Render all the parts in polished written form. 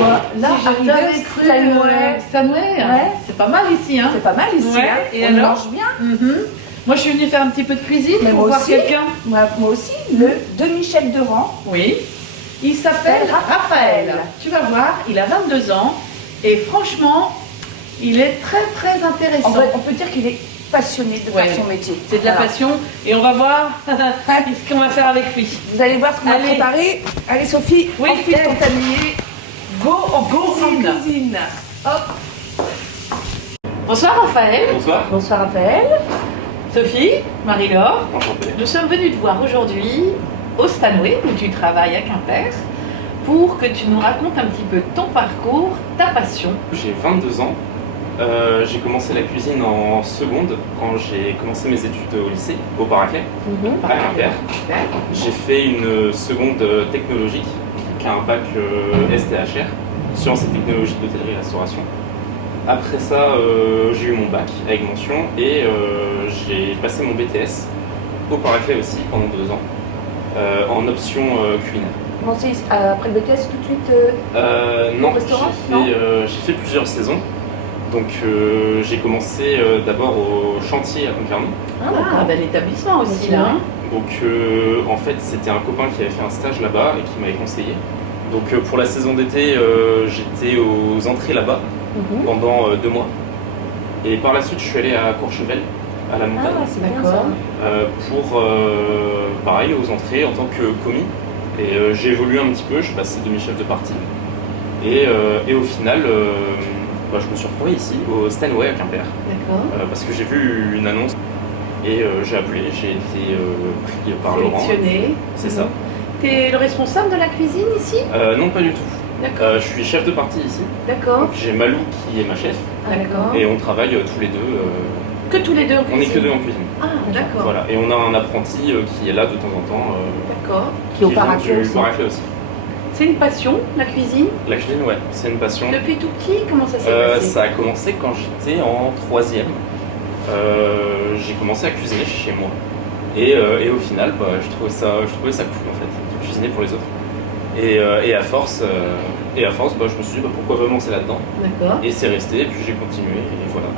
vois là Si arriver j'avais cru Stanway. Ouais. C'est pas mal ici, hein. C'est pas mal ici, Ouais. hein. Et On alors mange bien. Moi, je suis venue faire un petit peu de cuisine Mais pour moi voir aussi. quelqu'un. Moi aussi, le demi-chef de rang. Oui. Il s'appelle Raphaël. Tu vas voir, il a 22 ans et franchement, il est très très intéressant. On peut dire qu'il est passionné de faire son métier. C'est de la passion et on va voir ce qu'on va faire avec lui. Vous allez voir ce qu'on va préparer. Allez Sophie, enfile ton tablier. Go en cuisine. Hop. Bonsoir Raphaël. Bonsoir. Bonsoir Raphaël. Sophie, Marie-Laure. Enchanté. Nous sommes venus te voir aujourd'hui au Stanway où tu travailles à Quimper pour que tu nous racontes un petit peu ton parcours, ta passion. J'ai 22 ans. J'ai commencé la cuisine en seconde quand j'ai commencé mes études au lycée, au Paraclet, à Quimper. J'ai fait une seconde technologique, qui a un bac STHR, sciences et technologies d'hôtellerie-restauration. Après ça, j'ai eu mon bac avec mention et j'ai passé mon BTS au Paraclet aussi pendant 2 ans, en option culinaire. Comment c'est après le BTS tout de suite Non, restaurant j'ai fait plusieurs saisons. Donc j'ai commencé d'abord au chantier à Concarneau. Ah, bel établissement aussi là. Donc en fait c'était un copain qui avait fait un stage là-bas et qui m'avait conseillé. Donc pour la saison d'été j'étais aux entrées là-bas pendant 2 mois. Et par la suite je suis allé à Courchevel, à la montagne, c'est d'accord. pour pareil aux entrées en tant que commis. Et j'ai évolué un petit peu, je suis passé demi-chef de partie. Et au final je me suis retrouvé ici, au Stanway à Quimper, parce que j'ai vu une annonce et j'ai appelé, j'ai été pris par Laurent. Sélectionné. C'est ça. Tu es le responsable de la cuisine ici? Non, pas du tout. D'accord. Je suis chef de partie ici. D'accord. J'ai Malou qui est ma chef. D'accord. Et on travaille tous les deux. Que tous les deux en On cuisine? n'est que 2 en cuisine. Ah, d'accord. Voilà. Et on a un apprenti qui est là de temps en temps. D'accord. Qui est au vient Paraclet du aussi. Paraclet aussi. C'est une passion, la cuisine? La cuisine, ouais, c'est une passion. Depuis tout petit, comment ça s'est passé? Ça a commencé quand j'étais en 3e. J'ai commencé à cuisiner chez moi. Et au final, je trouvais ça cool en fait, de cuisiner pour les autres. Et à force, je me suis dit pourquoi pas me lancer là-dedans. D'accord. Et c'est resté, et puis j'ai continué, et voilà.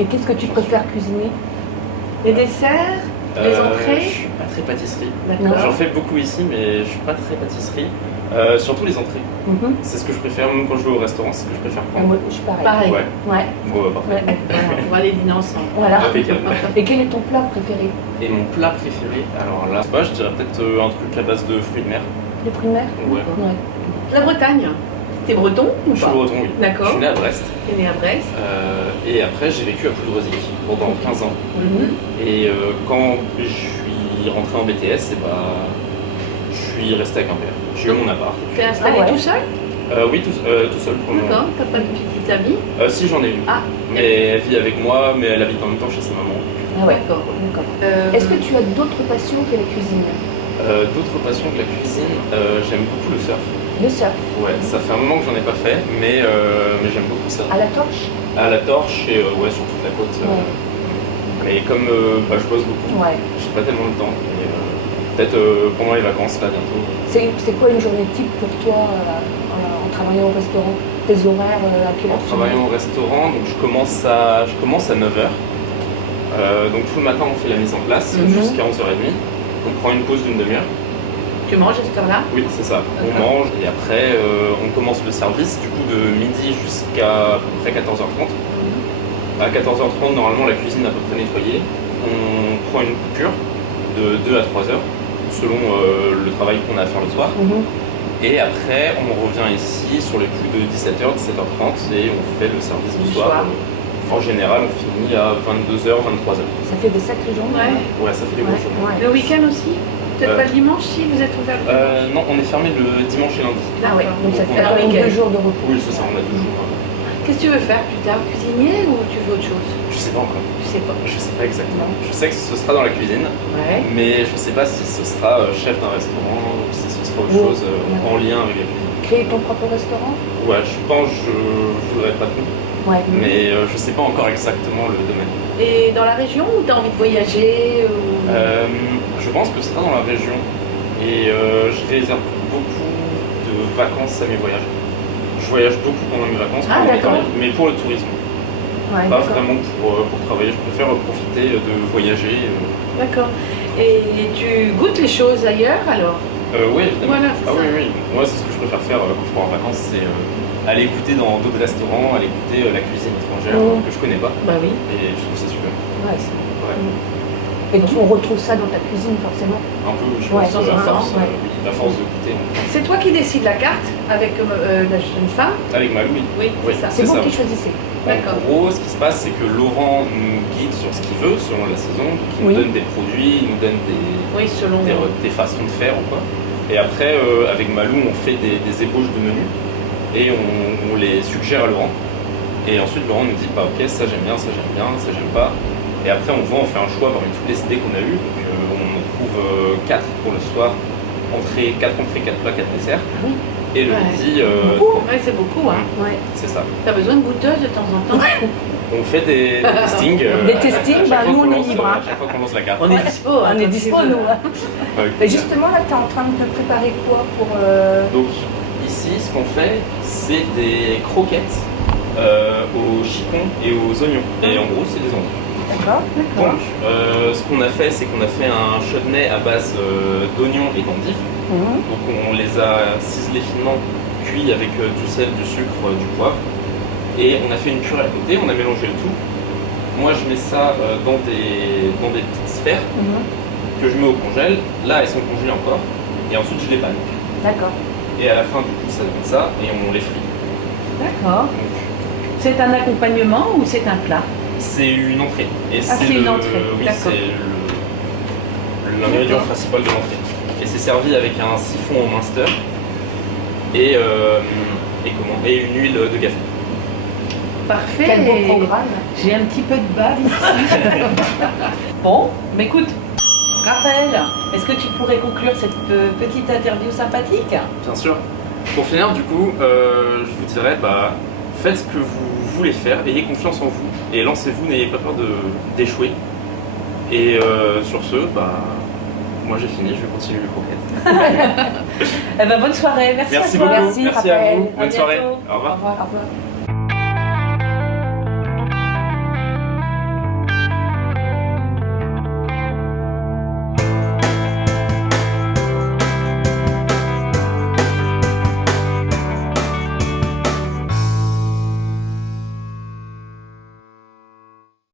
Et qu'est-ce que tu préfères cuisiner? Les desserts? Les entrées? Je suis pas très pâtisserie. D'accord. J'en fais beaucoup ici, mais je suis pas très pâtisserie. Surtout les entrées. C'est ce que je préfère, même quand je vais au restaurant, c'est ce que je préfère prendre. Moi, je suis pareil. Pareil. Ouais. Bon, parfait. Voilà, on va aller dîner ensemble. Voilà. Impeccable. Et quel est ton plat préféré? Et mon plat préféré, alors là, je dirais peut-être un truc à base de fruits de mer. Les fruits de mer? Ouais. La Bretagne? T'es breton ou Je suis pas? breton, oui. D'accord. Je suis né à Brest. T'es né à Brest? Et après, j'ai vécu à Poudrezic pendant 15 ans. Et quand je suis rentré en BTS, je suis resté à Quimper. J'ai eu mon appart. T'es installé tout seul? Oui, tout seul pour le moment. D'accord. T'as pas de petite amie? Si, j'en ai une. Ah. Mais elle vit avec moi, mais elle habite en même temps chez sa maman. Ah ouais. D'accord. Est-ce que tu as d'autres passions que la cuisine? D'autres passions que la cuisine, j'aime beaucoup le surf. Le surf? Ouais, ça fait un moment que j'en ai pas fait, mais j'aime beaucoup ça. À la torche? À la torche et sur toute la côte. Mais comme je bosse beaucoup, j'ai pas tellement le temps. Et, peut-être pendant les vacances là bientôt. C'est quoi une journée type pour toi en travaillant au restaurant? Tes horaires à quelle heure? En travaillant au restaurant, donc je commence à 9h. Donc tout le matin on fait la mise en place jusqu'à 11h30. On prend une pause d'une demi-heure. Tu manges à cette heure-là? Oui, c'est ça. On mange et après on commence le service du coup de midi jusqu'à peu près 14h30. À 14h30, normalement la cuisine est à peu près nettoyée. On prend une coupure de 2 à 3 heures selon le travail qu'on a à faire le soir. Et après, on revient ici sur les coups de 17h, 17h30 et on fait le service du soir. En général, on finit à 22h, 23h. Ça fait des sacrées journées. Ouais, ça fait des grosses journées. Le week-end aussi? Peut-être pas le dimanche si vous êtes ouvert le dimanche? Non, on est fermé le dimanche et lundi. Ah ouais. Donc ça te on fait a- quand même 2 jours de repos. Oui, c'est ça, on a 2 jours. Qu'est-ce que tu veux faire plus tard? Cuisinier ou tu veux autre chose? Je sais pas encore. Tu sais pas. Je sais pas exactement. Je sais que ce sera dans la cuisine, mais je sais pas si ce sera chef d'un restaurant ou si ce sera autre chose en lien avec la cuisine. Créer ton propre restaurant? Ouais, je pense que je voudrais pas tout, mais je sais pas encore exactement le domaine. Et dans la région ou t'as envie de voyager ou... Je pense que ce sera dans la région et je réserve beaucoup de vacances à mes voyages. Je Je voyage beaucoup pendant mes vacances, Ah, d'accord. mais pour le tourisme. Ouais, Pas d'accord. vraiment pour travailler, je préfère profiter de voyager. D'accord. Et tu goûtes les choses ailleurs alors? Oui, évidemment. Voilà, c'est Ah ça. oui, oui. Moi, c'est ce que je préfère faire quand je pars en vacances, c'est aller goûter dans d'autres restaurants, aller goûter la cuisine étrangère que je connais pas. Bah oui. Et je trouve ça super. Ouais, c'est- Ouais. Et on retrouve ça dans ta cuisine, forcément. Un peu, je Ouais, pense, dans un à force, sens, ouais. oui, à force de goûter. C'est toi qui décides la carte avec la jeune femme? Avec Malou, oui. Oui, Oui, c'est ça. C'est vous ça. qui choisissez. D'accord. En gros, ce qui se passe, c'est que Laurent nous guide sur ce qu'il veut, selon la saison. Donc, il Oui. nous donne des produits, il nous donne Oui, selon. des façons de faire ou quoi. Et après, avec Malou, on fait des ébauches de menus et on les suggère à Laurent. Et ensuite, Laurent nous dit, bah ok, ça j'aime bien, ça j'aime pas. Et après, on fait un choix parmi toutes les idées qu'on a eues. Donc, on en trouve 4 pour le soir, 4 entrées, 4 plats, 4 desserts. Oui. Et le Ouais. midi, Beaucoup. Ouais, c'est beaucoup, hein. Ouais. c'est ça. T'as besoin de goûteuses de temps en temps? On fait des testings. Des testings, à chaque bah, fois nous, qu'on on est lance, libre, hein. À chaque fois qu'on lance la carte. On est dispo. hein, On est quand dispo, tu veux. nous. Hein. Avec Et plaisir. justement, là, tu es en train de te préparer quoi pour. Donc ici, ce qu'on fait, c'est des croquettes aux chicons et aux oignons. Et en gros, c'est des oignons. D'accord. Donc, ce qu'on a fait, c'est qu'on a fait un chutney à base d'oignons et d'endives. Mhm. Donc, on les a ciselés finement, cuits avec du sel, du sucre, du poivre. Et on a fait une purée à côté, on a mélangé le tout. Moi, je mets ça dans des petites sphères Mhm. que je mets au congèle. Là, elles sont congelées encore. Et ensuite, je les panne. D'accord. Et à la fin, du coup, ça donne ça et on les frit. D'accord. Donc, C'est un accompagnement ou c'est un plat? c'est une entrée. Et Ah, c'est une entrée, Oui, d'accord. c'est l'ingrédient principal de l'entrée. Et c'est servi avec un siphon au Munster et une huile de café. Parfait. Quel beau programme. J'ai un petit peu de bave ici. Bon, mais écoute, Raphaël, est-ce que tu pourrais conclure cette petite interview sympathique? Bien sûr. Pour finir, du coup, je vous dirais, faites ce que vous voulez faire, ayez confiance en vous et lancez-vous, n'ayez pas peur d'échouer. Et sur ce, moi j'ai fini, je vais continuer les croquettes. Eh ben, bonne soirée, merci, Merci à toi. beaucoup, Merci, merci à Raphaël. vous, À bonne soirée, bientôt. au revoir. Au revoir.